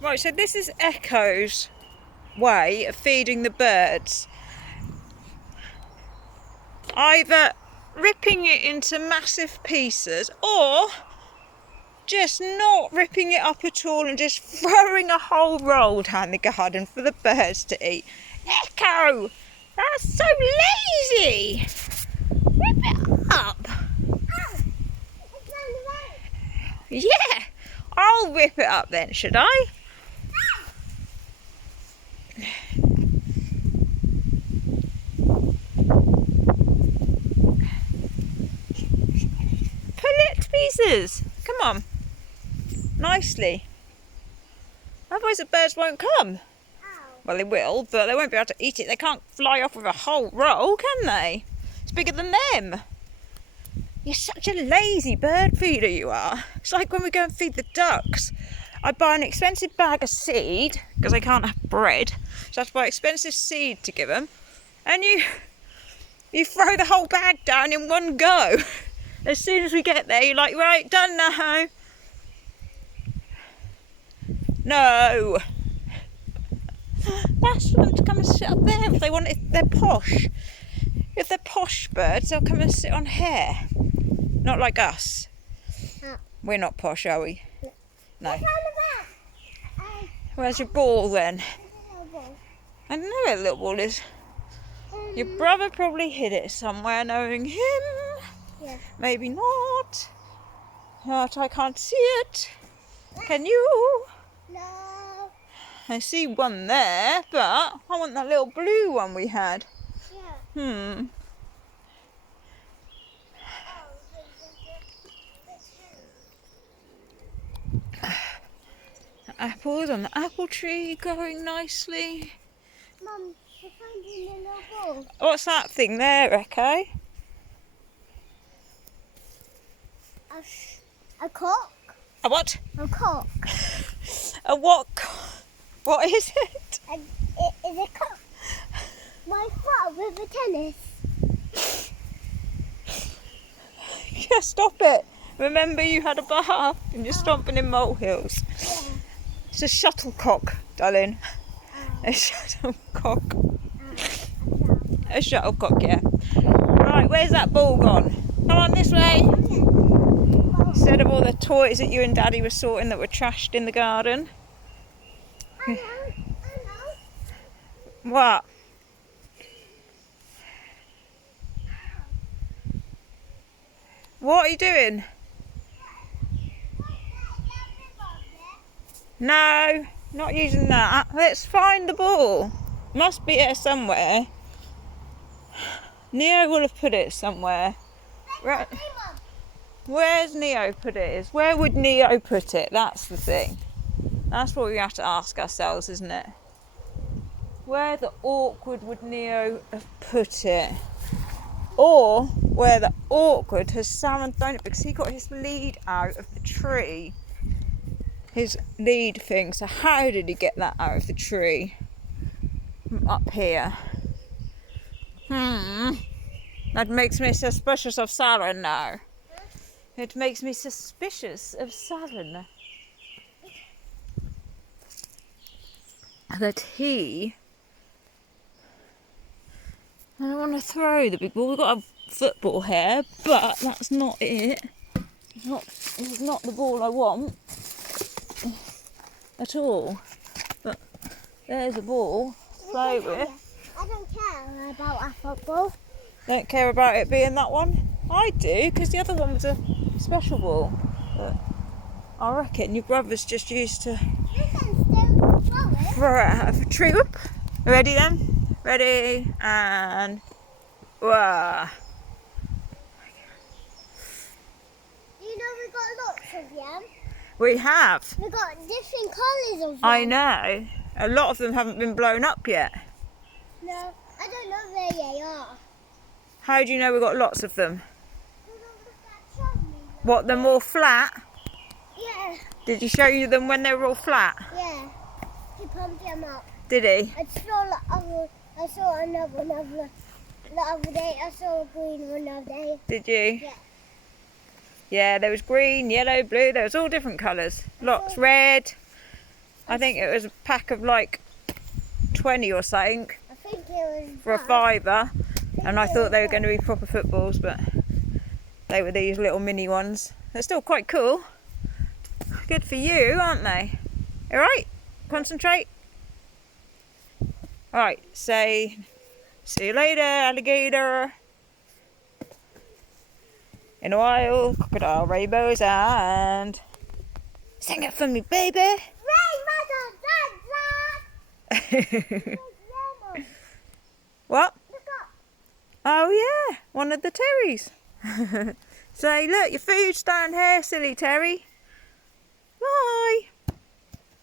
Right, so this is Echo's way of feeding the birds. Either ripping it into massive pieces or just not ripping it up at all and just throwing a whole roll down the garden for the birds to eat. Echo! That's so lazy! Rip it up! Yeah! I'll rip it up then, should I? Pull it to pieces! Come on. Nicely. Otherwise the birds won't come. Well, they will, but they won't be able to eat it. They can't fly off with a whole roll, can they? It's bigger than them. You're such a lazy bird feeder, you are. It's like when we go and feed the ducks. I buy an expensive bag of seed, because they can't have bread. So I have to buy expensive seed to give them. And you throw the whole bag down in one go. As soon as we get there, you're like, right, done now. No. That's for them to come and sit up there if they want. If they're posh. If they're posh birds, they'll come and sit on here. Not like us. We're not posh, are we? No. Where's your ball then? I don't know where the little ball is. Your brother probably hid it somewhere, knowing him. Yeah. Maybe not. But I can't see it. Can you? No. I see one there, but I want that little blue one we had. Yeah. Apples on the apple tree growing nicely. Mum, I found a little ball. What's that thing there, Echo? A cock. A what? A cock. A what? What is it? It is a cock. My foot with a tennis. Yeah, stop it. Remember you had a bath and you're stomping in molehills. Yeah. It's a shuttlecock, darling. A shuttlecock. A shuttlecock, yeah. Right, where's that ball gone? Come on this way. Instead of all the toys that you and Daddy were sorting that were trashed in the garden. I know. What? What are you doing? No, not using that. Let's find the ball. Must be here somewhere. Neo will have put it somewhere. Right. Where's Neo put it? Is where would Neo put it? That's the thing. That's what we have to ask ourselves, isn't it? Where the awkward would Neo have put it? Or where the awkward has Salmon thrown it because he got his lead out of the tree. His lead thing. So how did he get that out of the tree? From up here. That makes me suspicious of Saren now. It makes me suspicious of Saren. That he... I don't want to throw the big ball. We've got a football here, but that's not it. It's not the ball I want at all. But there's a ball to play with. I don't care about a football. Don't care about it being that one? I do, because the other one was a special ball. But I reckon your brother's just used to You can still throw it. throw it out of a tree. Whoop. Ready then? Ready and... Wah. You know we got lots of them. We have. We got different colours of them. I know. A lot of them haven't been blown up yet. No, I don't know where they are. How do you know we've got lots of them? Show me. What, they're all flat? Yeah, Did he show you them when they were all flat? yeah. He pumped them up. Did he? I saw another the other day. I saw a green one the other day. Did you? Yeah. Yeah, there was green, yellow, blue. There was all different colours. Lots red. I think it was a pack of like 20 or something I think it was for a £5, and I thought they were going to be proper footballs, but they were these little mini ones. They're still quite cool. Good for you, aren't they? All right, concentrate. All right, say, see you later, alligator. In a while, crocodile, rainbows, and sing it for me, baby. What? Oh yeah, one of the Terrys. Say, look, your food's down here, silly Terry. Bye.